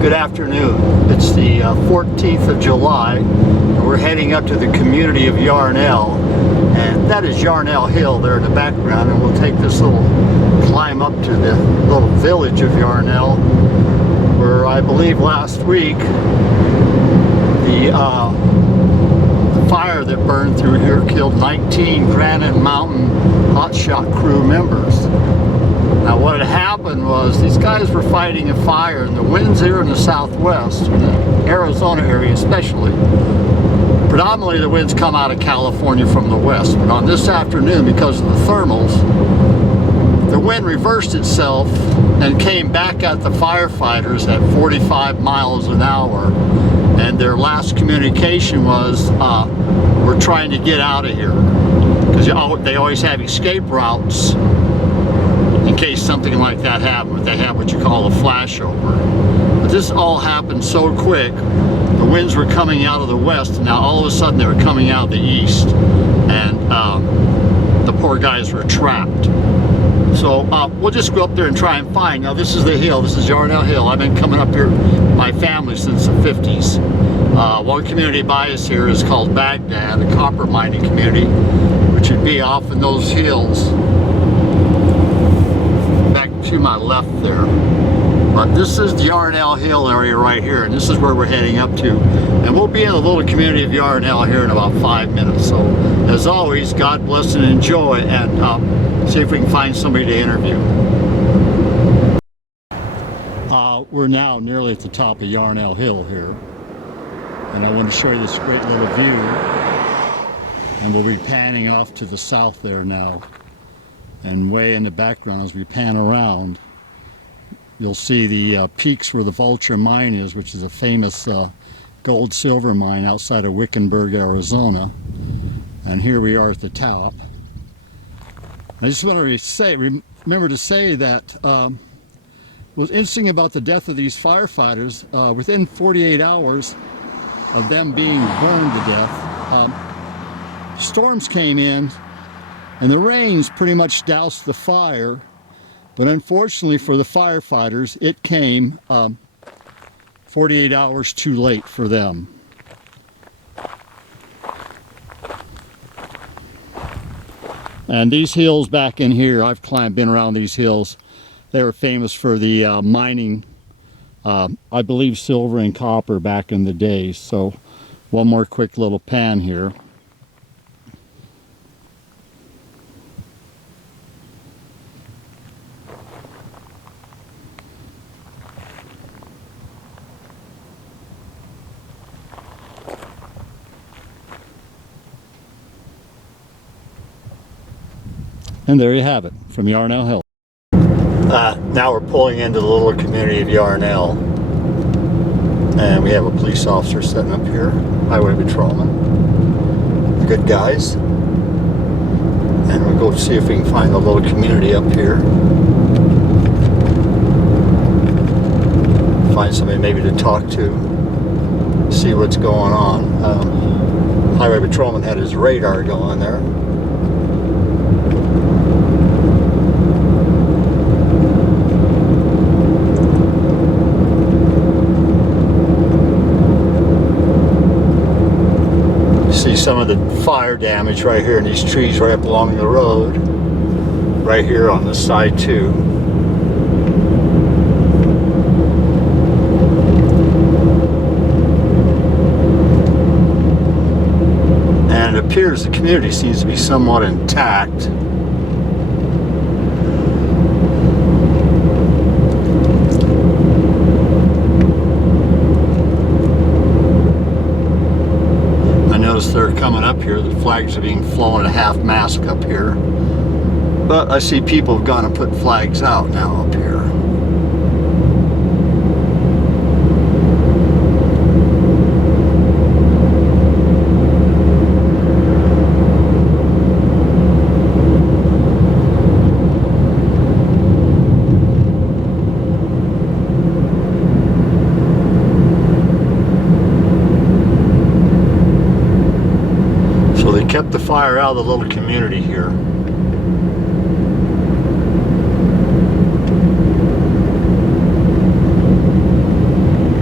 Good afternoon. It's the 14th of July, and we're heading up to the community of Yarnell, and that is Yarnell Hill there in the background, and we'll take this little climb up to the little village of Yarnell, where I believe last week the fire that burned through here killed 19 Granite Mountain Hotshot crew members. Now what had happened was these guys were fighting a fire, and the winds here in the southwest, in the Arizona area especially, predominantly the winds come out of California from the west. But on this afternoon, because of the thermals, the wind reversed itself and came back at the firefighters at 45 miles an hour. And their last communication was, we're trying to get out of here. Because they always have escape routes in case something like that happened. They have what you call a flashover. But this all happened so quick. The winds were coming out of the west, and now all of a sudden they were coming out of the east. And the poor guys were trapped. So we'll just go up there and try and find. Now this is the hill, this is Yarnell Hill. I've been coming up here with my family since the 50s. One community by us here is called Baghdad, a copper mining community, which would be off in those hills back to my left there. But this is the Yarnell Hill area right here, and this is where we're heading up to. And we'll be in the little community of Yarnell here in about 5 minutes. So as always, God bless and enjoy, and see if we can find somebody to interview. We're now nearly at the top of Yarnell Hill here, and I want to show you this great little view, and we'll be panning off to the south there now, and way in the background as we pan around you'll see the peaks where the Vulture mine is, which is a famous gold silver mine outside of Wickenburg, Arizona. And here we are at the top. I just want to say, remember to say that what's interesting about the death of these firefighters, within 48 hours of them being burned to death, storms came in and the rains pretty much doused the fire. But unfortunately for the firefighters, it came 48 hours too late for them. And these hills back in here, I've been around these hills. They were famous for the mining, I believe silver and copper back in the day. So one more quick little pan here. And there you have it, from Yarnell Hill. Now we're pulling into the little community of Yarnell. And we have a police officer sitting up here, highway patrolman. Good guys. And we'll go see if we can find the little community up here. Find somebody maybe to talk to, see what's going on. Highway patrolman had his radar going there. See some of the fire damage right here in these trees right up along the road, right here on this side too. And it appears the community seems to be somewhat intact. They're coming up here. The flags are being flown at half mast up here, but I see people have gone and put flags out now up here. Kept the fire out of the little community here.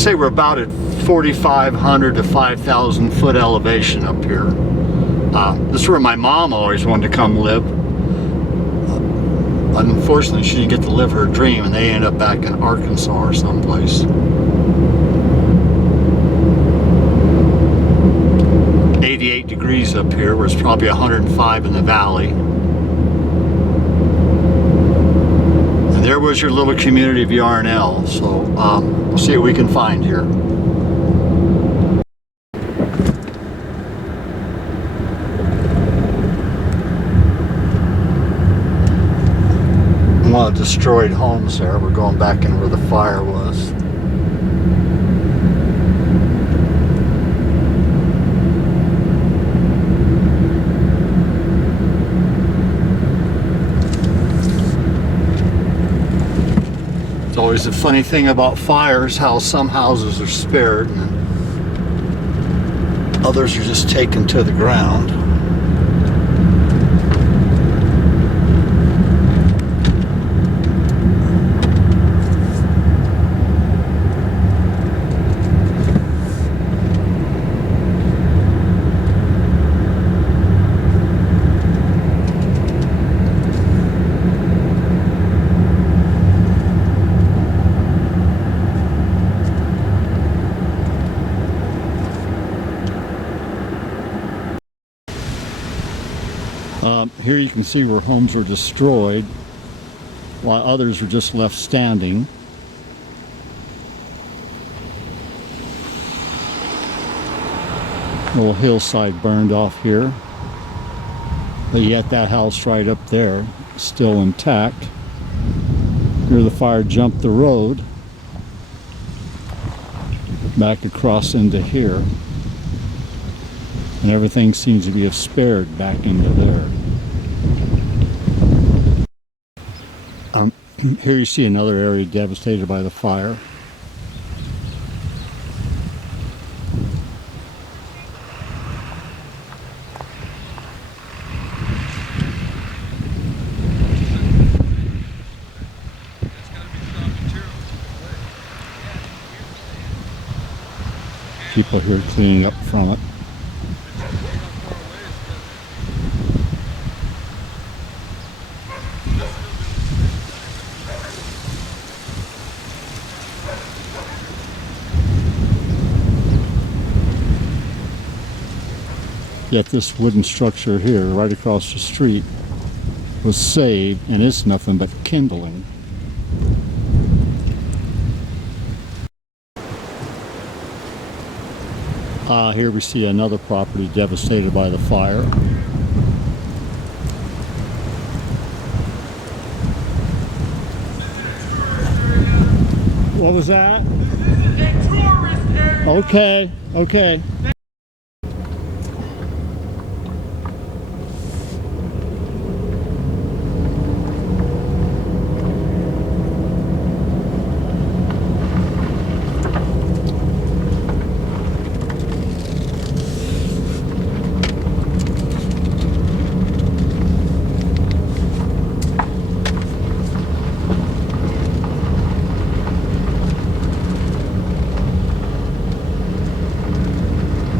say we're about at 4,500 to 5,000 foot elevation up here. This is where my mom always wanted to come live. Unfortunately, she didn't get to live her dream, and they ended up back in Arkansas or someplace. 88 degrees up here, where it's probably 105 in the valley. And there was your little community of Yarnell. So we'll see what we can find here. A lot of destroyed homes there. We're going back in where the fire was. It's always a funny thing about fires, how some houses are spared and others are just taken to the ground. Here you can see where homes were destroyed while others were just left standing. Little hillside burned off here, but yet that house right up there is still intact. Here the fire jumped the road back across into here, and everything seems to be spared back into there. Here you see another area devastated by the fire. People here cleaning up from it. Yet this wooden structure here, right across the street, was saved, and it's nothing but kindling. Here we see another property devastated by the fire. What was that? A tourist area. Okay, okay.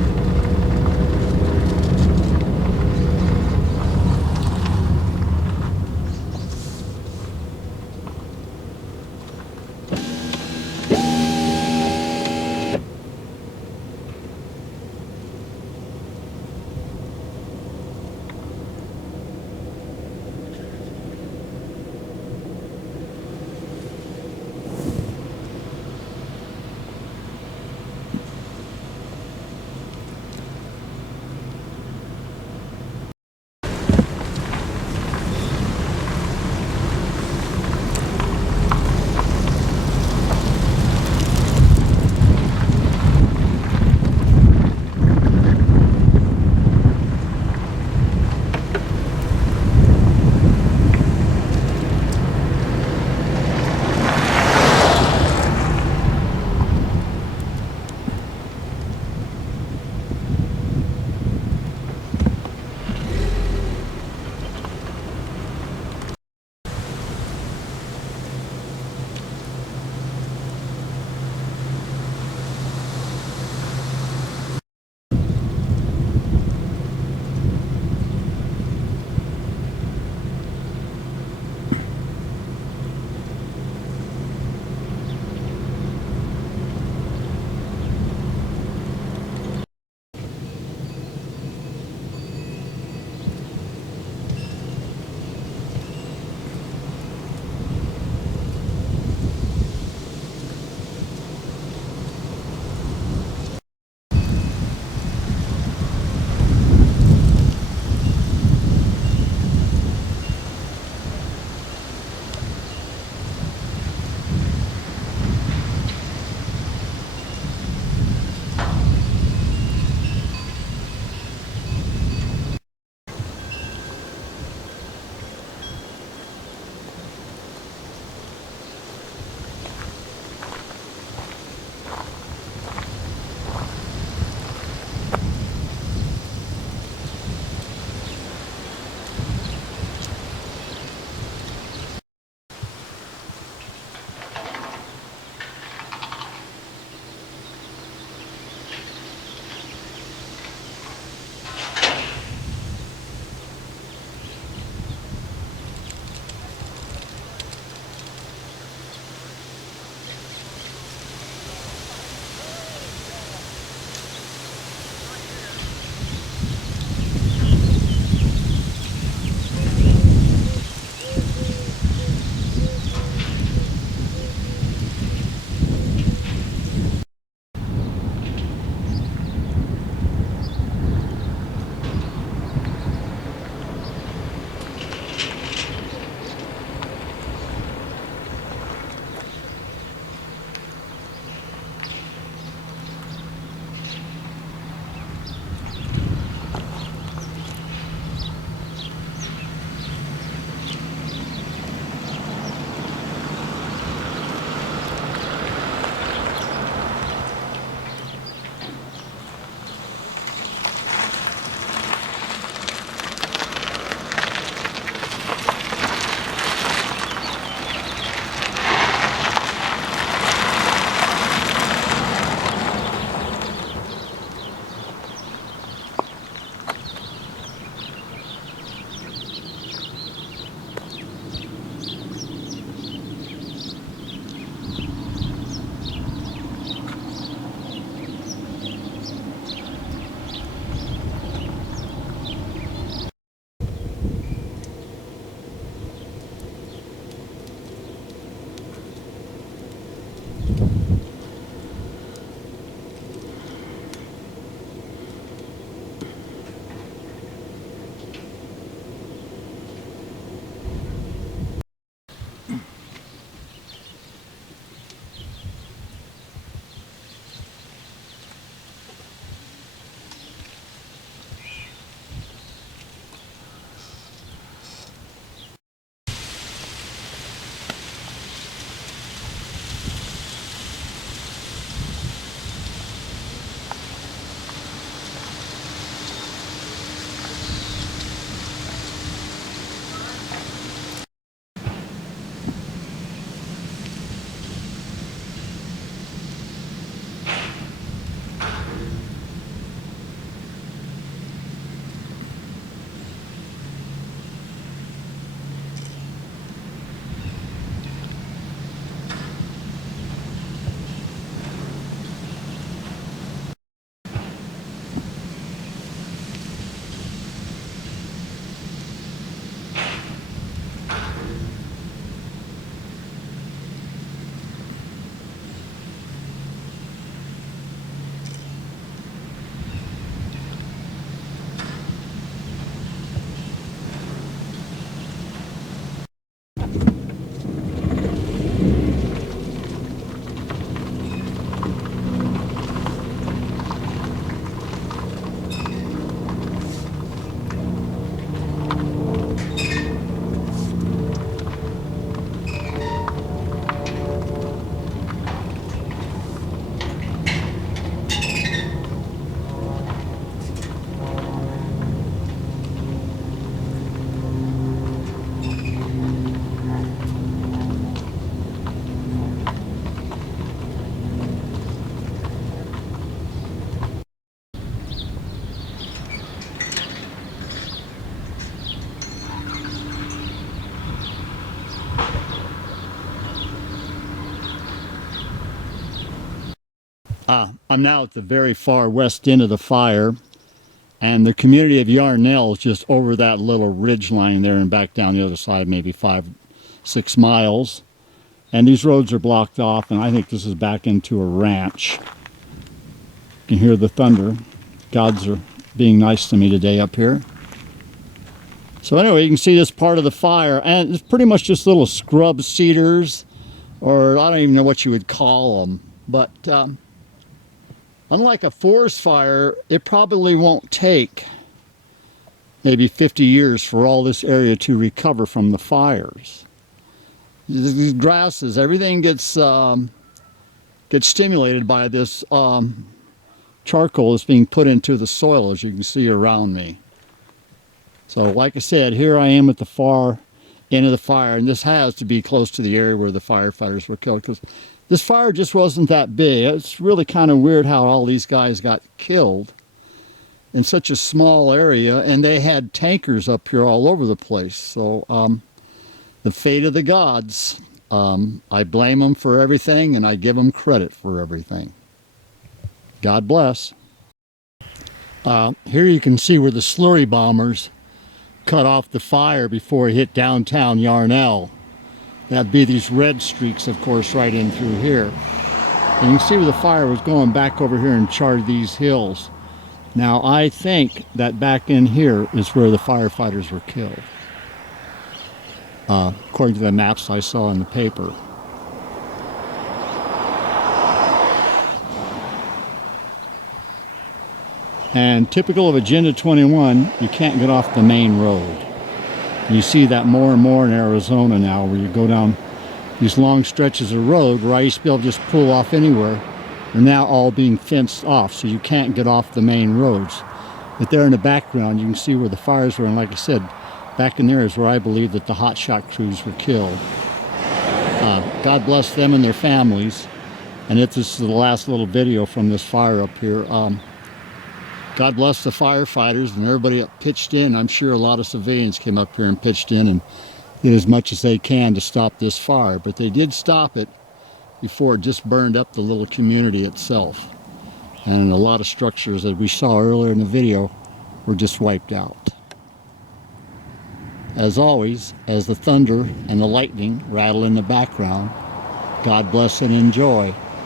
I'm now at the very far west end of the fire, and the community of Yarnell is just over that little ridge line there and back down the other side, maybe 5-6 miles. And these roads are blocked off, and I think this is back into a ranch. You can hear the thunder. Gods are being nice to me today up here. So anyway, you can see this part of the fire, and it's pretty much just little scrub cedars, or I don't even know what you would call them. But unlike a forest fire, it probably won't take maybe 50 years for all this area to recover from the fires. These grasses, everything gets stimulated by this charcoal that's being put into the soil, as you can see around me. So like I said, here I am at the far end of the fire, and this has to be close to the area where the firefighters were killed, because this fire just wasn't that big. It's really kind of weird how all these guys got killed in such a small area, and they had tankers up here all over the place. So the fate of the gods, I blame them for everything, and I give them credit for everything. God bless. Here you can see where the slurry bombers cut off the fire before it hit downtown Yarnell. That'd be these red streaks, of course, right in through here. And you can see where the fire was going back over here and charred these hills. Now, I think that back in here is where the firefighters were killed, according to the maps I saw in the paper. And typical of Agenda 21, you can't get off the main road. And you see that more and more in Arizona now, where you go down these long stretches of road where I used to be able to just pull off anywhere. They're now all being fenced off, so you can't get off the main roads. But there in the background, you can see where the fires were, and like I said, back in there is where I believe that the hotshot crews were killed. God bless them and their families. And if this is the last little video from this fire up here, God bless the firefighters and everybody that pitched in. I'm sure a lot of civilians came up here and pitched in and did as much as they can to stop this fire. But they did stop it before it just burned up the little community itself. And a lot of structures that we saw earlier in the video were just wiped out. As always, as the thunder and the lightning rattle in the background, God bless and enjoy.